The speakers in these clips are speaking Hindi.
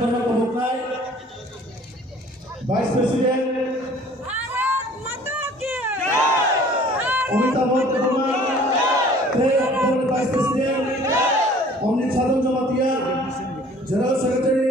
Bernard Pamuknai, Vice President, Omita Bhortapurma, Vice President, Omni Chadon Jamatia, General Secretary,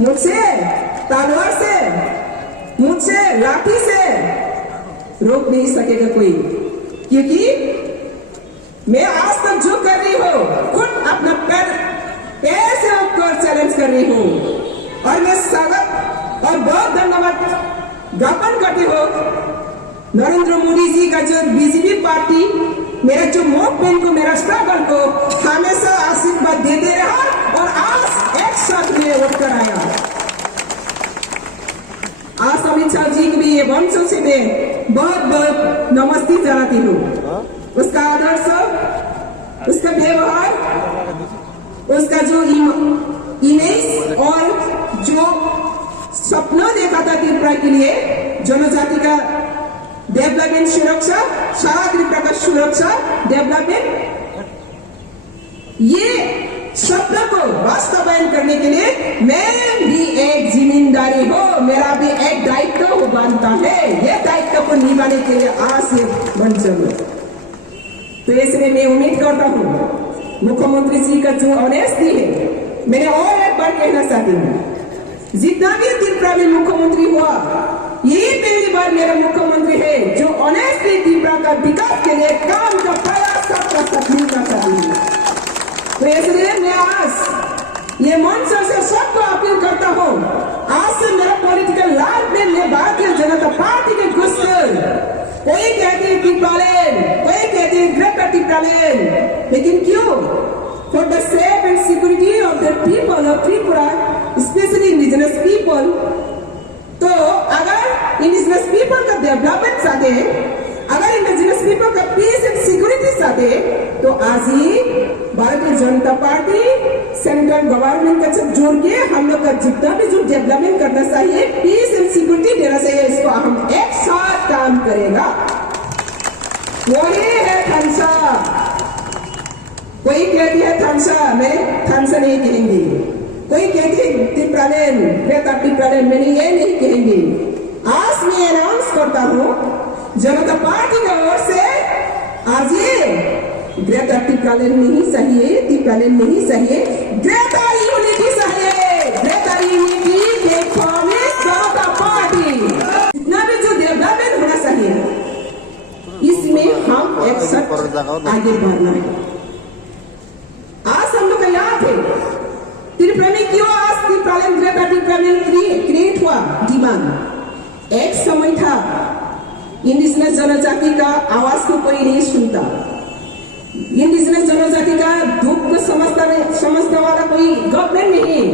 मुझसे तलवार से, मुझसे लाठी से रोक नहीं सकेगा कोई, क्योंकि मैं आज तक जो कर रही हूँ खुद अपना पैर से आपको चैलेंज कर रही हूँ और मैं स्वागत और बहुत धन्यवाद ज्ञापन करती हूँ नरेंद्र मोदी जी का जो बीजेपी पार्टी मेरा जो मूवमेंट को, मेरा स्ट्रगल को हमेशा आशीर्वाद देते रहा और आज एक साथ में वोट कर आया। आज अमित शाह जी को भी ये वंशों से मैं बहुत बहुत नमस्ते जनाती हूँ। उसका आदर्श, उसका व्यवहार, उसका जो इमेज और जो सपना देखा था त्रिपुरा के लिए जनजाति का डेवलपमेंट, सुरक्षा, सारा त्रिपुरा का सुरक्षा डेवलपमेंट, ये सपना को वास्तवायन करने के लिए मैं भी एक जिम्मेदारी हो, मेरा भी एक दायित्व हो बनता है। ये दायित्व को निभाने के लिए आज से बन चलो। तो इसलिए मैं उम्मीद करता हूँ मुख्यमंत्री जी का जो ऑनेस्टी है, मैंने और एक बार कहना चाहती हूँ, जितना भी त्रिपुरा में मुख्यमंत्री हुआ यही पहली बार मेरा मुख्यमंत्री है जो ऑनेस्टली त्रिपुरा का विकास के लिए काम का प्रयास सबका साथ मिलना चाहती हूँ। तो इसलिए मैं आज ये मंच से सबको अपील करता हूँ, आज से मेरा पॉलिटिकल लाइफ में मैं भारतीय जनता पार्टी के घुसकर, कोई कहते हैं त्रिपुरालैंड, कोई कहते हैं ग्रेटर त्रिपुरालैंड, लेकिन क्यों? For the safe and security of the people of Tripura, specially indigenous people. तो अगर इंडिजिनस पीपल का डेवलपमेंट चाहते हैं, अगर इंडिजिनस पीपल का पीस एंड सिक्योरिटी चाहते हैं, तो आज ही Bharatiya Janata party central government का साथ जोड़ के हम लोग का जितना भी जो डेवलपमेंट करना चाहिए, पीस एंड सिक्योरिटी देना चाहिए, इसको हम एक साथ काम करेगा। वही है थानसा। कोई कहती है थानसा, मैं थानसा नहीं कहेंगी। कोई कहती है त्रिपुरालैंड, ग्रेटर त्रिपुरालैंड, मैंने ये नहीं कहेंगी। आज मैं अनाउंस करता हूँ जनता पार्टी की ओर से, आज ये ग्रेटर त्रिपुरालैंड नहीं चाहिए, त्रिपुरालैंड नहीं चाहिए, ग्रेटर यूनिटी चाहिए। ग्रेटर यूनिटी के प्रॉमिस जनता पार्टी, जितना भी जो डेवलपमेंट होना चाहिए इसमें हम एक साथ आगे बढ़ना है। आज हम लोग का याद है त्रिपुरा में क्यों आज त्रिपुरालैंड, ग्रेटर त्रिपुरालैंड क्रिएट हुआ। डिमांड एक समय था, इंडिजिनस जनजाति का आवाज को कोई नहीं सुनता, इंडिजिनस जनजाति का दुख को समझने वाला कोई गवर्नमेंट नहीं,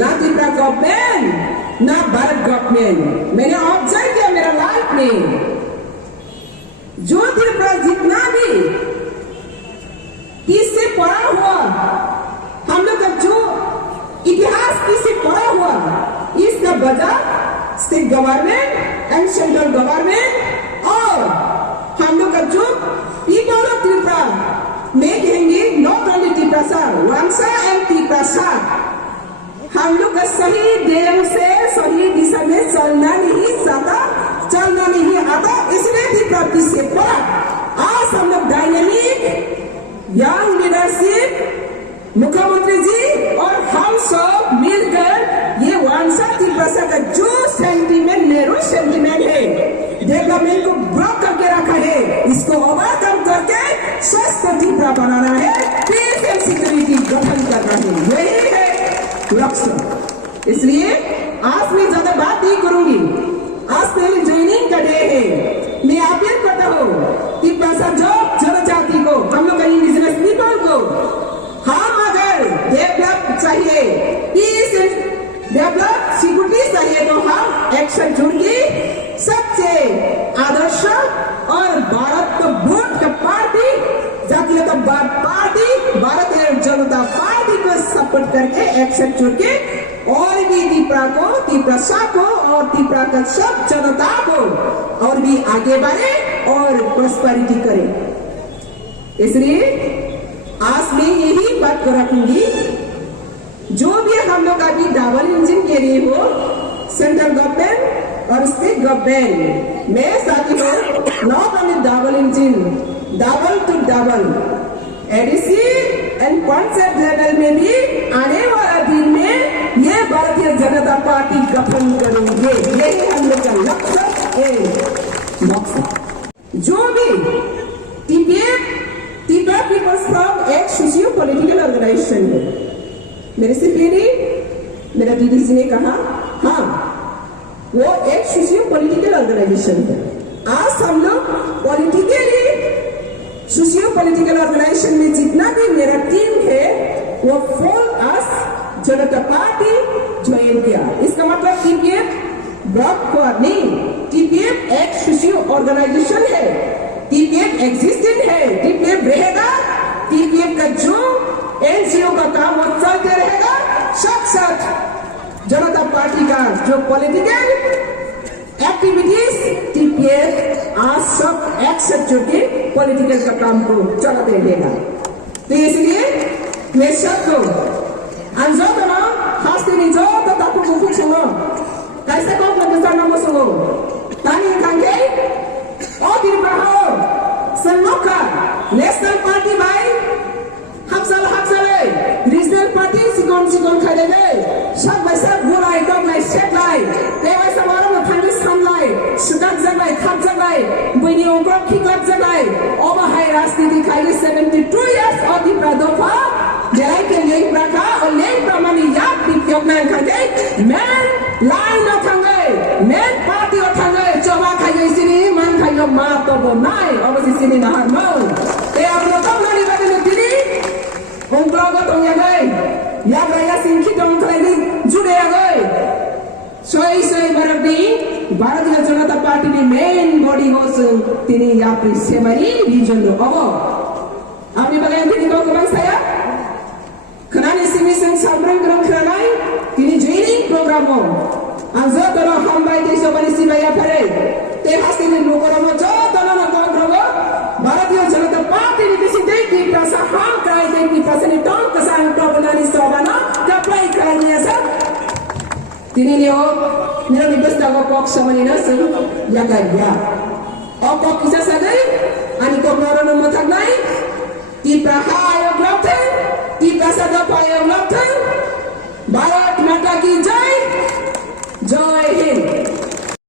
ना त्रिपुरा गवर्नमेंट ना भारत गवर्नमेंट। मैंने ऑब्जर्व किया मेरा लाइफ में, जो त्रिपुरा जितना भी किससे पढ़ा हुआ, हम लोग का जो इतिहास किससे पढ़ा हुआ, इसका वजह state government and central government और हम लोग का जो पीपल ऑफ त्रिपुरा, मैं कहेंगे नॉट ओनली त्रिपुरा, वंशा एंड त्रिपुरा, हम लोग का सही देव से सही दिशा में चलना नहीं चाहता, चलना नहीं आता, इसलिए त्रिपुरा पीछे पड़ा। आज हम लोग डायनेमिक यंग लीडरशिप, मुख्यमंत्री जी और हम सब मिलकर ये वंशा त्रिपुरा का जो सेंटीमेंट, नेहरू सेंटीमेंट है, डेवलपमेंट को ब्लॉक करके रखा है, इसको ओवरकम करके स्वस्थ त्रिपुरा बनाना है, पीस एंड सिक्योरिटी गठन करना है, यही है लक्ष्य। इसलिए आज मैं ज्यादा बात नहीं करूंगी, आज पहले ज्वाइनिंग का डे है। मैं अपील करता हूँ त्रिपुरा जो जनजाति को हम एकसाथ जुड़ के सबसे आदर्श और भारत को वोट का party, जातीयतावाद party, Bharatiya Janata party को सपोर्ट करके एकसाथ जुड़ के और भी त्रिपुरा को और त्रिपुरा का सब जनता को और भी आगे बढ़े और प्रॉस्पेरिटी करे। इसलिए आज मैं यही बात को रखूंगी, जो भी हम लोग अभी डबल इंजन के लिए हो, सेंट्रल गवर्नमेंट और स्टेट गवर्नमेंट, मैं साथी हूँ not only double engine, double two double ADC and panchayat level में भी आने वाला दिन में ये भारतीय जनता पार्टी गठन करेंगे। यही हम लोग का लक्ष्य है। जो भी त्रिपुरा पीपल्स फ्रंट एक सोशियो पॉलिटिकल ऑर्गेनाइजेशन है। मेरे से पहले मेरा दीदी जी ने कहा, हाँ वो एक सोशियो पॉलिटिकल ऑर्गेनाइजेशन है। आज हम लोग पॉलिटिकली सोशियो पॉलिटिकल ऑर्गेनाइजेशन में जितना भी मेरा टीम है वो फुल अस जनता पार्टी ज्वाइन किया। इसका मतलब टीपीएफ ब्लॉक को नहीं, टीपीएफ एक सोशियो ऑर्गेनाइजेशन है, टीपीएफ एग्जिस्टेंट है, टीपीएफ रहेगा, टीपीएफ का जो एनजीओ का काम वो चलते रहेगा, साथ जनता पार्टी का जो पॉलिटिकल एक्टिविटीज टीपीएफ आज सब एक साथ जुड़के पॉलिटिकल का काम को चलाते रहेगा। तो इसलिए मैं सबको अंजोतना हास्ते निजो तो ताकू कुफुक सुनो कैसे को लगता ना मसुगो तानी खांगे ओ त्रिपुरा सन्नोका नेशनल पार्टी भाई हक्सले रीजनल पार्टी सिकोन खाइले सब वैसा बुलाई तो मैं सेट लाई ते वैसा मारो में थांगे सामलाई सुदाक जगलाई खाप जगलाई बनी ओंको खिकलाक जगलाई ओबा हाई राजनीति खाइले 72 इयर्स और त्रिपुरा दोफा जलाई के लिए प्रका और ले प्रमाणी याद दिक्योग में खाते मैं लाइन न थांगे मैं पार्टी थांगे चोबा खाइले सिनी मन खाइले मा तो बो नाई अबसि सिनी नहर माउ ते अब लोग नहीं बदले दिली उनका तो ये गए या गया सिंखी तो उनका ये जुड़े गए सोई बरबी भारतीय जनता पार्टी में मेन बॉडी हो तिनी या सेमरी रीजन लो अब आपने बगैर तिनी को कौन साया खनाने सिमी संग सामरंग ग्रंथ खनाई तिनी जेनिंग प्रोग्राम हो अंजो तो हम भाई देशों बनी सिवाया फरे ते हस्ती ने लोगों में जो तला ना कौन रहो भारतीय जनता पार्टी ने किसी देश की प्रसा हम कराई दे की प्रसा ने टॉम कसांग प्रॉब्लम सोबाना कपलाई कराई ऐसा तिनी ने हो मेरा निबस दावा कॉक समझी ना सब या कर दिया और कॉक किसे सगाई अनि को नॉर्मल मत नहीं की प्रहा आयोग लौटे